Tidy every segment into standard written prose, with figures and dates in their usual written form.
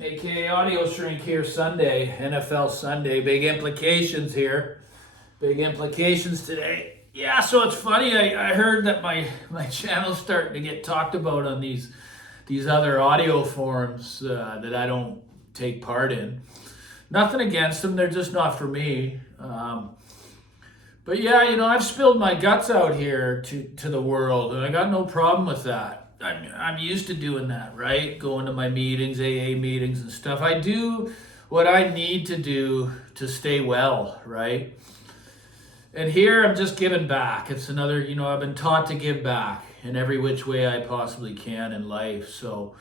aka Audio Shrink here Sunday, NFL Sunday. Big implications here. Big implications today. Yeah, so it's funny. I heard that my channel's starting to get talked about on these other audio forums that I don't take part in. Nothing against them. They're just not for me. But yeah, I've spilled my guts out here to the world, and I got no problem with that. I'm used to doing that, right? Going to my meetings, AA meetings and stuff. I do what I need to do to stay well, right? And here I'm just giving back. It's another, I've been taught to give back in every which way I possibly can in life. So,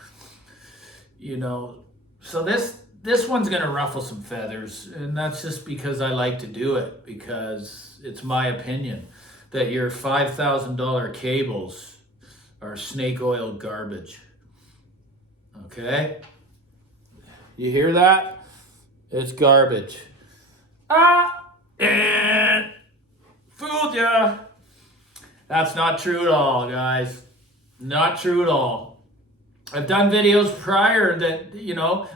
so this one's going to ruffle some feathers, and that's just because I like to do it, because it's my opinion that your $5,000 cables are snake oil garbage. Okay? You hear that? It's garbage. And fooled ya. That's not true at all, guys. Not true at all. I've done videos prior that,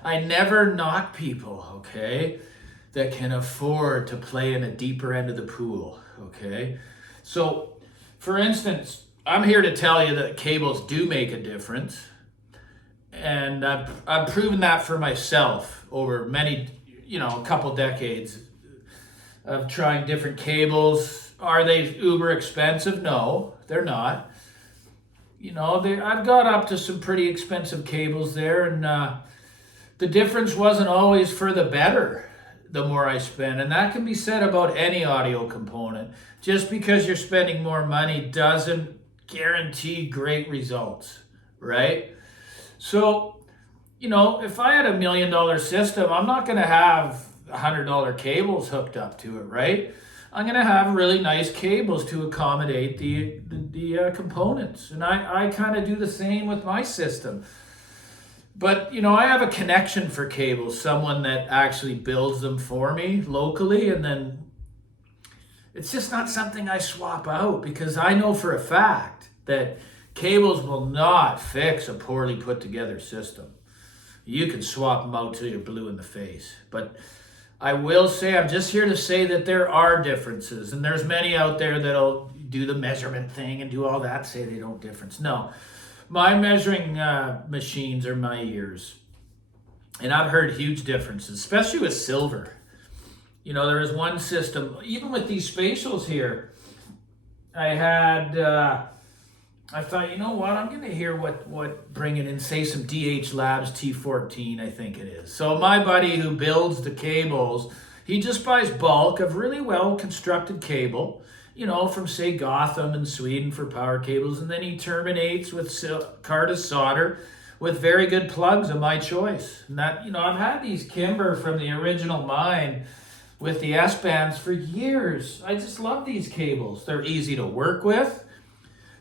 I never knock people, okay, that can afford to play in a deeper end of the pool, okay? So, for instance, I'm here to tell you that cables do make a difference. And I've proven that for myself over many, a couple decades of trying different cables. Are they uber expensive? No, they're not. I've got up to some pretty expensive cables there, and the difference wasn't always for the better the more I spend. And that can be said about any audio component. Just because you're spending more money doesn't guarantee great results, right? So, if I had $1 million system, I'm not going to have $100 cables hooked up to it, right? I'm going to have really nice cables to accommodate the components. And I kind of do the same with my system. But, I have a connection for cables, someone that actually builds them for me locally, and then it's just not something I swap out, because I know for a fact that cables will not fix a poorly put together system. You can swap them out till you're blue in the face. But I will say, I'm just here to say that there are differences, and there's many out there that'll do the measurement thing and do all that, say they don't difference. No, my measuring machines are my ears, and I've heard huge differences, especially with silver. There was one system, even with these spatials here, I had, I thought, I'm going to hear what bringing in, say, some DH Labs T14, I think it is. So my buddy who builds the cables, he just buys bulk of really well-constructed cable, from, say, Gotham in Sweden for power cables, and then he terminates with Carta solder with very good plugs of my choice. And that, I've had these Kimber from the original mine with the S-bands for years. I just love these cables. They're easy to work with.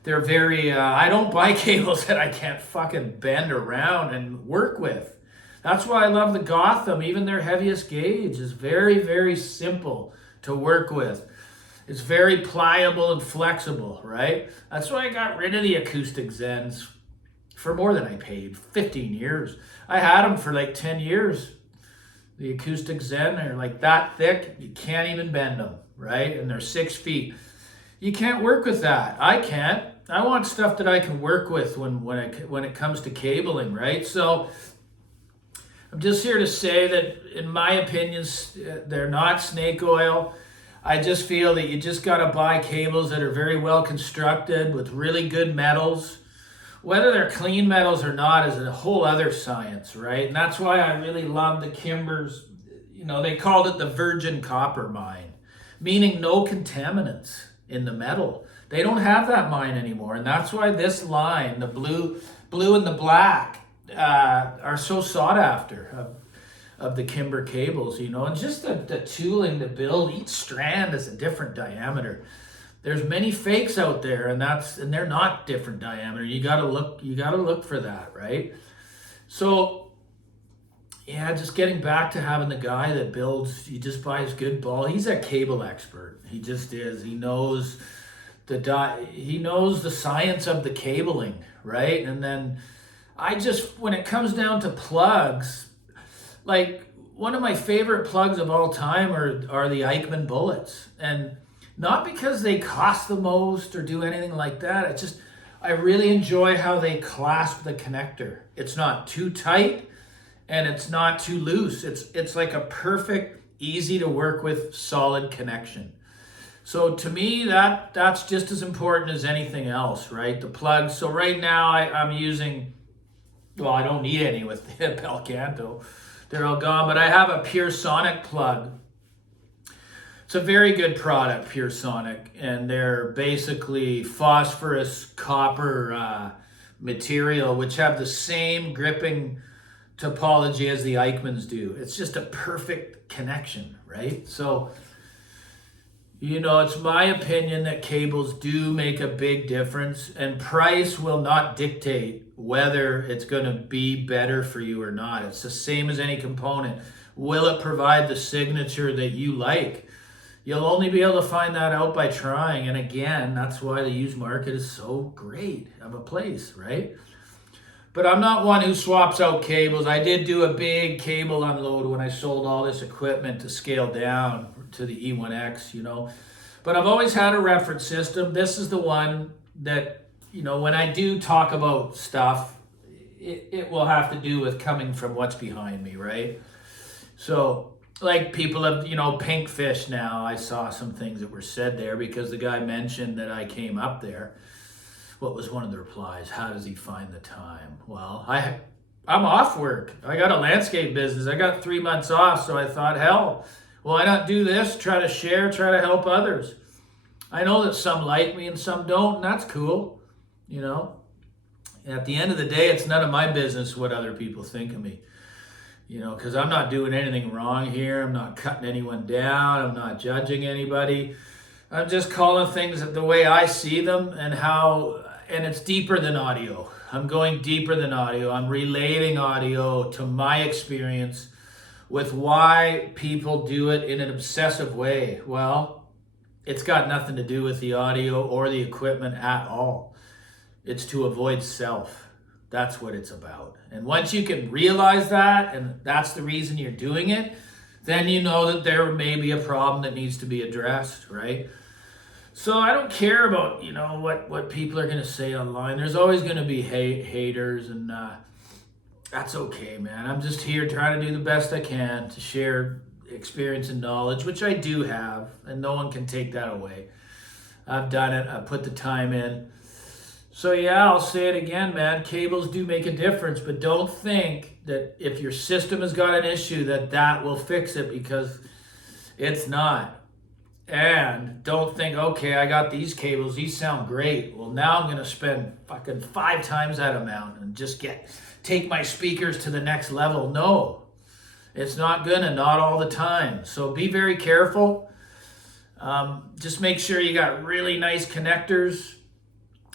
They're very, I don't buy cables that I can't fucking bend around and work with. That's why I love the Gotham. Even their heaviest gauge is very, very simple to work with. It's very pliable and flexible, right? That's why I got rid of the acoustic Zens for more than I paid, 15 years. I had them for like 10 years. The acoustic Zen are like that thick, you can't even bend them, right? And they're 6 feet. You can't work with that. I can't. I want stuff that I can work with when it comes to cabling, right? So I'm just here to say that, in my opinions, they're not snake oil. I just feel that you just got to buy cables that are very well constructed with really good metals. Whether they're clean metals or not is a whole other science, right? And that's why I really love the Kimbers. They called it the virgin copper mine, meaning no contaminants in the metal. They don't have that mine anymore. And that's why this line, the blue and the black, are so sought after of the Kimber cables, and just the tooling to build. Each strand is a different diameter. There's many fakes out there, and they're not different diameter. You gotta look for that, right? So yeah, just getting back to having the guy that builds, he just buys good ball. He's a cable expert. He just is. He knows the science of the cabling, right? And then when it comes down to plugs, like one of my favorite plugs of all time are the Eichmann bullets. And not because they cost the most or do anything like that. It's just, I really enjoy how they clasp the connector. It's not too tight and it's not too loose. It's like a perfect, easy to work with, solid connection. So to me, that's just as important as anything else, right? The plugs. So right now I'm using, well, I don't need any with the Belcanto. They're all gone, but I have a Pure Sonic plug. It's a very good product, Pure Sonic, and they're basically phosphorus copper material, which have the same gripping topology as the Eichmanns do. It's just a perfect connection, right? So, you know, it's my opinion that cables do make a big difference, and price will not dictate whether it's going to be better for you or not. It's the same as any component. Will it provide the signature that you like? You'll only be able to find that out by trying. And again, that's why the used market is so great of a place, right? But I'm not one who swaps out cables. I did do a big cable unload when I sold all this equipment to scale down to the E1X, you know. But I've always had a reference system. This is the one that, you know, when I do talk about stuff, it will have to do with coming from what's behind me, right? So, like people have, you know, Pink Fish now. I saw some things that were said there because the guy mentioned that I came up there. What was one of the replies? How does he find the time? Well, I'm off work. I got a landscape business. I got 3 months off, so I thought, hell, why not do this? Try to share, try to help others. I know that some like me and some don't, and that's cool, you know. At the end of the day, it's none of my business what other people think of me. You know, because I'm not doing anything wrong here. I'm not cutting anyone down. I'm not judging anybody. I'm just calling things the way I see them and it's deeper than audio. I'm going deeper than audio. I'm relating audio to my experience with why people do it in an obsessive way. Well, it's got nothing to do with the audio or the equipment at all. It's to avoid self. That's what it's about. And once you can realize that, and that's the reason you're doing it, then you know that there may be a problem that needs to be addressed, right? So I don't care about, you know, what people are going to say online. There's always going to be haters, and that's okay, man. I'm just here trying to do the best I can to share experience and knowledge, which I do have, and no one can take that away. I've done it. I put the time in. So yeah, I'll say it again, man. Cables do make a difference, but don't think that if your system has got an issue that will fix it, because it's not. And don't think, okay, I got these cables, these sound great. Well, now I'm going to spend fucking 5 times that amount and just take my speakers to the next level. No, it's not gonna, not all the time. So be very careful. Just make sure you got really nice connectors.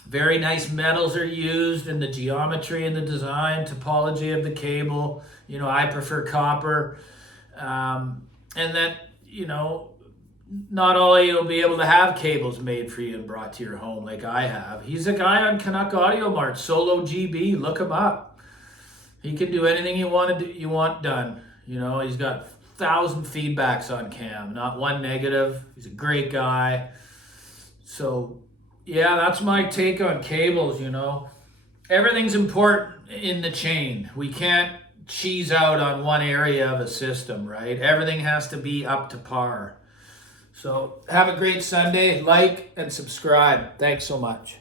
Very nice metals are used in the geometry and the design topology of the cable. You know, I prefer copper. And then, you know, not all of you will be able to have cables made for you and brought to your home like I have. He's a guy on Canuck Audio Mart, Solo GB. Look him up. He can do anything you want done. You know, he's got 1,000 feedbacks on cam, not one negative. He's a great guy. So yeah, that's my take on cables, you know. Everything's important in the chain. We can't cheese out on one area of a system, right? Everything has to be up to par. So have a great Sunday. Like and subscribe. Thanks so much.